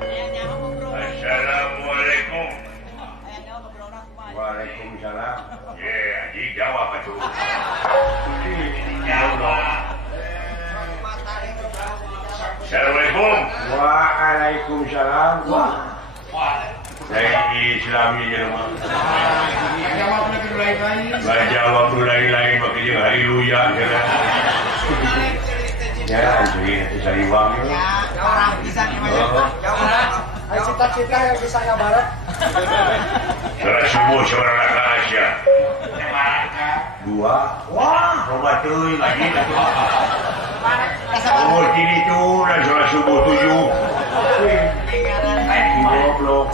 Assalamualaikum. Waalaikumsalam. Di Jawa maju. Jawa. Assalamualaikum. Waalaikumsalam. Saya Islami jelema. Jawab dulu lain-lain pakai jeung haleluya cenah. Ya, anjing itu cari uang ya. Orang bisa gimana? Ayo cita-cita yang bisa ngabaret. Salat subuh saudara Asia. Dua. Wah, coba teuing lagi. Oh, ini tuh dan salat subuh 7. Goblok.